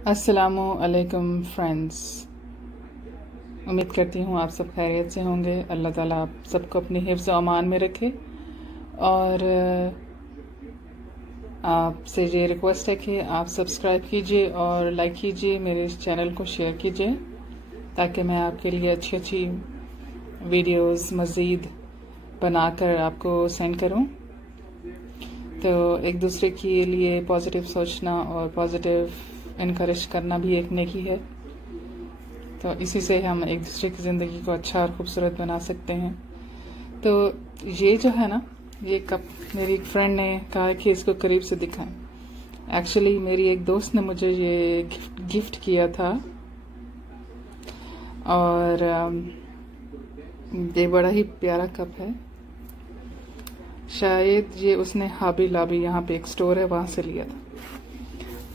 अस्सलामु अलैकुम फ्रेंड्स। उम्मीद करती हूँ आप सब खैरियत से होंगे। अल्लाह ताला आप सबको अपने हिफ्ज़ व अमान में रखे। और आपसे ये रिक्वेस्ट है कि आप सब्सक्राइब कीजिए और लाइक कीजिए, मेरे इस चैनल को शेयर कीजिए ताकि मैं आपके लिए अच्छी अच्छी वीडियोस मज़ीद बनाकर आपको सेंड करूँ। तो एक दूसरे के लिए पॉजिटिव सोचना और पॉजिटिव इनकरेज करना भी एक नेकी है। तो इसी से हम एक दूसरे की ज़िंदगी को अच्छा और ख़ूबसूरत बना सकते हैं। तो ये जो है ना, ये कप मेरी एक फ्रेंड ने कहा कि इसको करीब से दिखाएं। एक्चुअली मेरी एक दोस्त ने मुझे ये गिफ्ट किया था और ये बड़ा ही प्यारा कप है। शायद ये उसने हाबी लाबी, यहाँ पे एक स्टोर है, वहाँ से लिया था।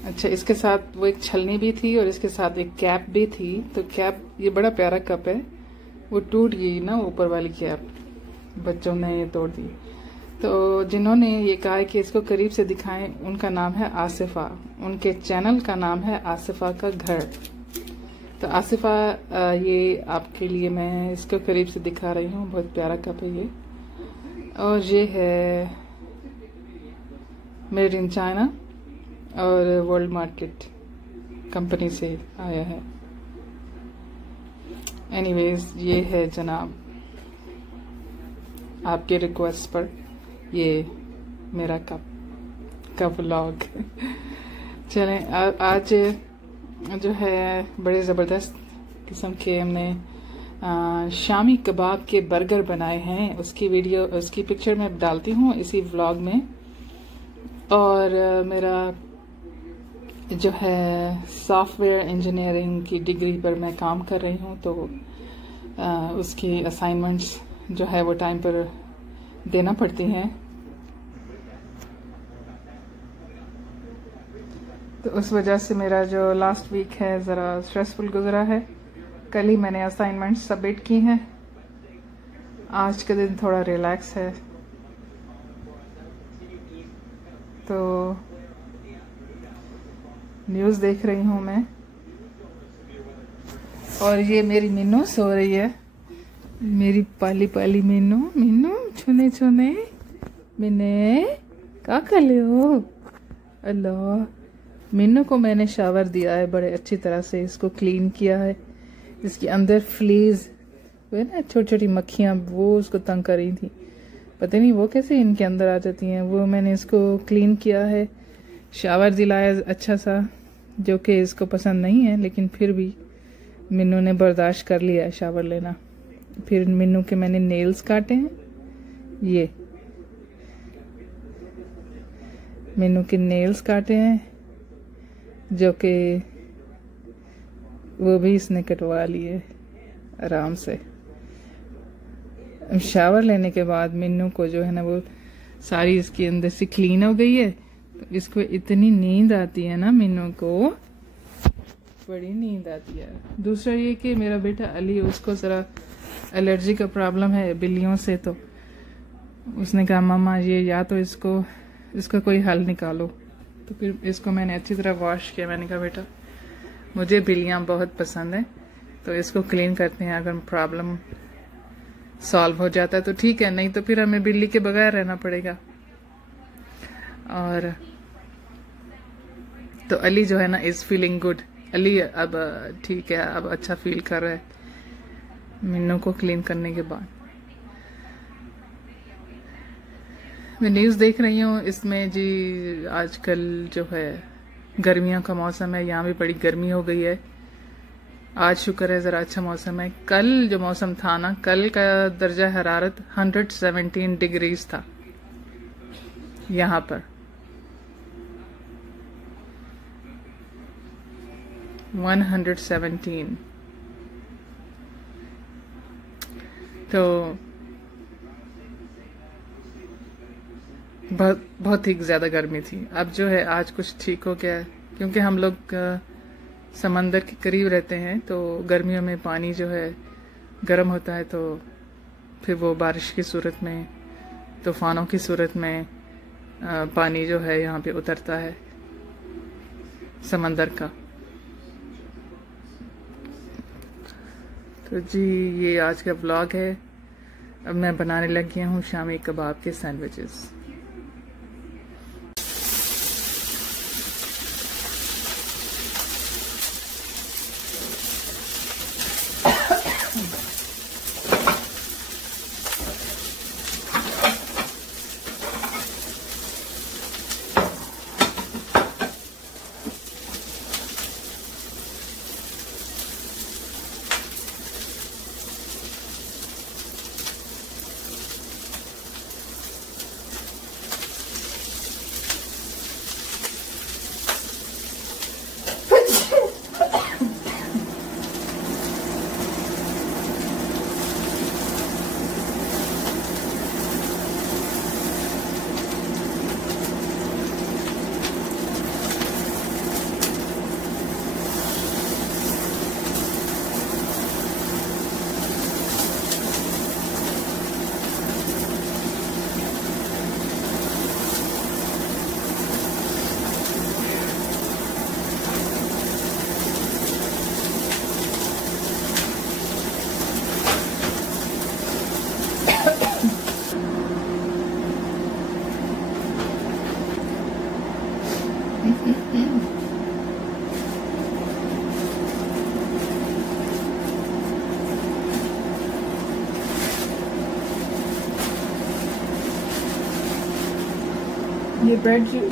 अच्छा, इसके साथ वो एक छलनी भी थी और इसके साथ एक कैप भी थी। तो कैप, ये बड़ा प्यारा कप है, वो टूट गई ना ऊपर वाली कैप, बच्चों ने ये तोड़ दी। तो जिन्होंने ये कहा है कि इसको करीब से दिखाएं, उनका नाम है आसिफा। उनके चैनल का नाम है आसिफा का घर। तो आसिफा, ये आपके लिए मैं इसको करीब से दिखा रही हूँ। बहुत प्यारा कप है ये, और ये है मेड इन चाइना और वर्ल्ड मार्केट कंपनी से आया है। एनीवेज, ये है जनाब आपके रिक्वेस्ट पर ये मेरा कप व्लॉग। चलें, आज जो है बड़े ज़बरदस्त किस्म के हमने शामी कबाब के बर्गर बनाए हैं। उसकी वीडियो, उसकी पिक्चर मैं डालती हूँ इसी व्लॉग में। और मेरा जो है सॉफ्टवेयर इंजीनियरिंग की डिग्री पर मैं काम कर रही हूँ, तो उसकी असाइनमेंट्स जो है वो टाइम पर देना पड़ती हैं। तो उस वजह से मेरा जो लास्ट वीक है ज़रा स्ट्रेसफुल गुजरा है। कल ही मैंने असाइनमेंट्स सबमिट की हैं। आज का दिन थोड़ा रिलैक्स है। तो न्यूज़ देख रही हूँ मैं, और ये मेरी मीनू सो रही है। मेरी पाली पाली मीनू। मीनू छुने छुने मिने क्या कर ले हो। अल्लाह, मीनू को मैंने शावर दिया है, बड़े अच्छी तरह से इसको क्लीन किया है। इसके अंदर फ्लीज वो है ना, छोटी छोटी मक्खियाँ, वो उसको तंग कर रही थी। पता नहीं वो कैसे इनके अंदर आ जाती हैं। वो मैंने इसको क्लीन किया है, शावर दिलाया अच्छा सा, जो कि इसको पसंद नहीं है, लेकिन फिर भी मिन्नू ने बर्दाश्त कर लिया है शावर लेना। फिर मिन्नू के मैंने नेल्स काटे हैं। ये मिन्नू के नेल्स काटे हैं, जो कि वो भी इसने कटवा लिए आराम से। शावर लेने के बाद मिन्नू को जो है ना, वो सारी इसके अंदर से क्लीन हो गई है। तो इसको इतनी नींद आती है ना, मिन्नू को बड़ी नींद आती है। दूसरा ये कि मेरा बेटा अली, उसको ज़रा एलर्जी का प्रॉब्लम है बिल्लियों से। तो उसने कहा मम्मा ये या तो इसका कोई हल निकालो। तो फिर इसको मैंने अच्छी तरह वॉश किया। मैंने कहा बेटा मुझे बिल्लियाँ बहुत पसंद है, तो इसको क्लीन करते हैं। अगर प्रॉब्लम सॉल्व हो जाता है तो ठीक है, नहीं तो फिर हमें बिल्ली के बगैर रहना पड़ेगा। और तो अली जो है ना इज फीलिंग गुड। अली अब ठीक है, अब अच्छा फील कर रहा है मिन्नू को क्लीन करने के बाद। मैं न्यूज़ देख रही हूँ, इसमें जी आजकल जो है गर्मियों का मौसम है, यहाँ भी बड़ी गर्मी हो गई है। आज शुक्र है ज़रा अच्छा मौसम है। कल जो मौसम था ना, कल का दर्जा हरारत 117 डिग्रीज था यहाँ पर। 117। तो बहुत ही ज़्यादा गर्मी थी। अब जो है आज कुछ ठीक हो गया है, क्योंकि हम लोग समंदर के करीब रहते हैं। तो गर्मियों में पानी जो है गर्म होता है, तो फिर वो बारिश की सूरत में, तूफानों की सूरत में पानी जो है यहाँ पे उतरता है समंदर का। तो जी ये आज का व्लॉग है। अब मैं बनाने लग गया हूँ शामी कबाब के सैंडविचेस।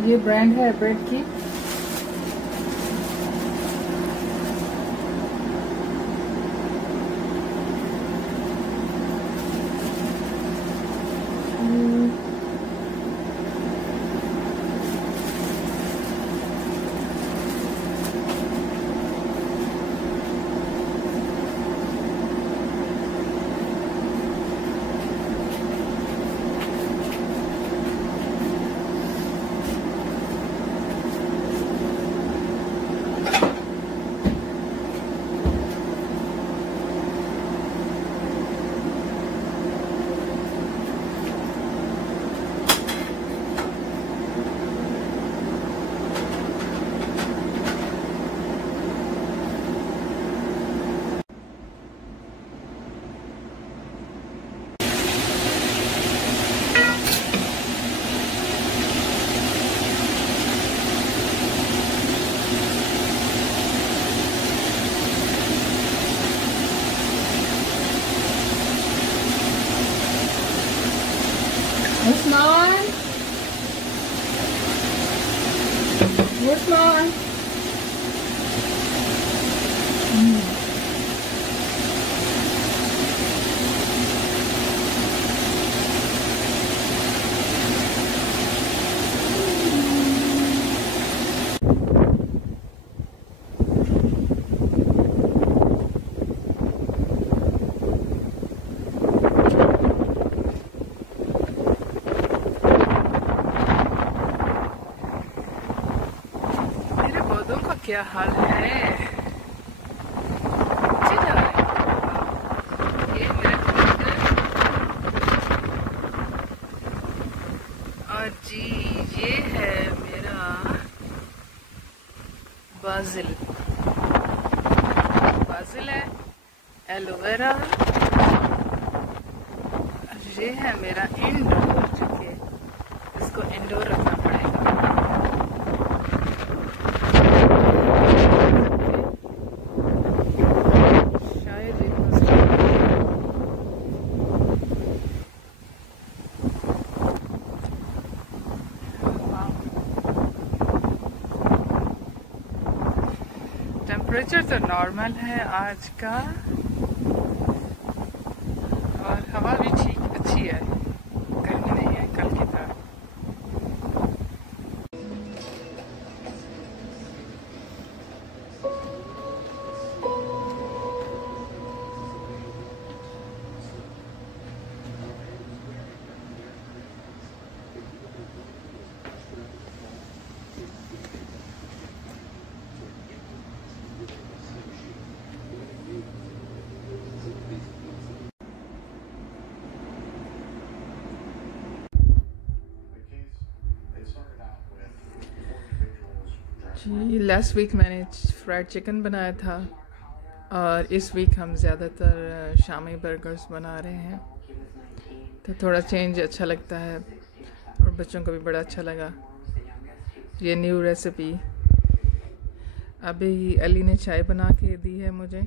ये ब्रांड है ब्रेड की। Usman? Usman? क्या हाल है? नीचे जा रहे हैं। ये मेरा और जी ये है मेरा बाजिल है, एलोवेरा। ये है मेरा इंडोर, चुके इसको इंडोर रखना पड़ेगा। टेम्परेचर तो नॉर्मल है आज का और हवा भी ठीक अच्छी है, गर्मी नहीं है कल की तरह। जी लास्ट वीक मैंने फ्राइड चिकन बनाया था और इस वीक हम ज़्यादातर शामी बर्गर्स बना रहे हैं, तो थोड़ा चेंज अच्छा लगता है और बच्चों को भी बड़ा अच्छा लगा ये न्यू रेसिपी। अभी अली ने चाय बना के दी है मुझे।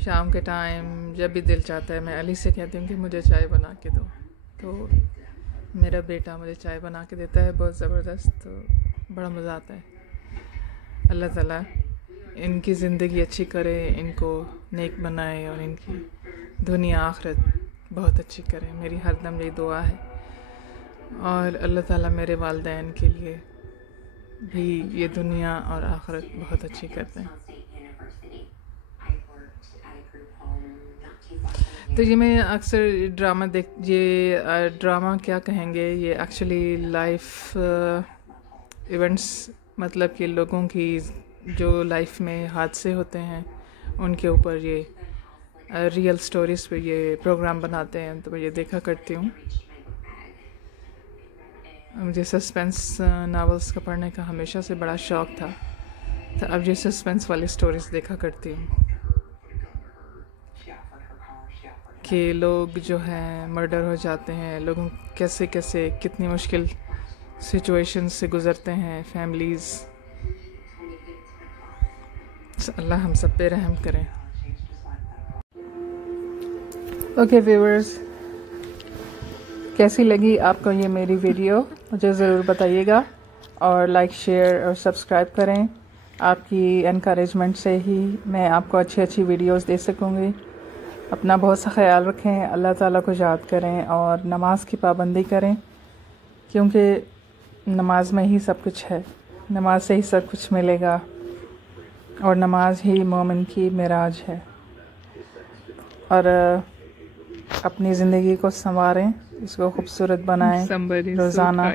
शाम के टाइम जब भी दिल चाहता है मैं अली से कहती हूँ कि मुझे चाय बना के दो, तो मेरा बेटा मुझे चाय बना के देता है बहुत ज़बरदस्त, तो बड़ा मज़ा आता है। अल्लाह ताला इनकी ज़िंदगी अच्छी करे, इनको नेक बनाए और इनकी दुनिया आखिरत बहुत अच्छी करे, मेरी हरदम यही दुआ है। और अल्लाह ताला मेरे वालिदैन के लिए भी ये दुनिया और आखिरत बहुत अच्छी करते हैं। तो ये मैं अक्सर ड्रामा ये ड्रामा क्या कहेंगे, ये एक्चुअली लाइफ इवेंट्स, मतलब कि लोगों की जो लाइफ में हादसे होते हैं उनके ऊपर ये रियल स्टोरीज़ पे ये प्रोग्राम बनाते हैं, तो मैं ये देखा करती हूँ। मुझे सस्पेंस नावल्स का पढ़ने का हमेशा से बड़ा शौक़ था, तो अब ये सस्पेंस वाली स्टोरीज़ देखा करती हूँ कि लोग जो हैं मर्डर हो जाते हैं, लोगों कैसे कैसे कितनी मुश्किल सिचुएशन से गुज़रते हैं फैमिलीज़। अल्लाह हम सब पे रहम करें। ओके व्यूअर्स, कैसी लगी आपको ये मेरी वीडियो, मुझे ज़रूर बताइएगा और लाइक शेयर और सब्सक्राइब करें। आपकी एनकरेजमेंट से ही मैं आपको अच्छी अच्छी वीडियोस दे सकूँगी। अपना बहुत सा ख्याल रखें, अल्लाह ताला को याद करें और नमाज की पाबंदी करें, क्योंकि नमाज में ही सब कुछ है, नमाज से ही सब कुछ मिलेगा और नमाज ही मोमिन की मेराज है। और अपनी ज़िंदगी को संवारें, इसको खूबसूरत बनाएं, रोज़ाना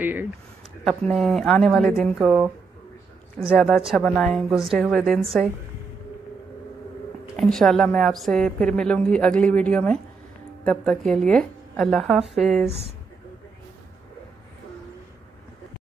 अपने आने वाले दिन को ज़्यादा अच्छा बनाएं गुज़रे हुए दिन से। इंशाल्लाह मैं आपसे फिर मिलूँगी अगली वीडियो में, तब तक के लिए अल्लाह हाफ़िज़।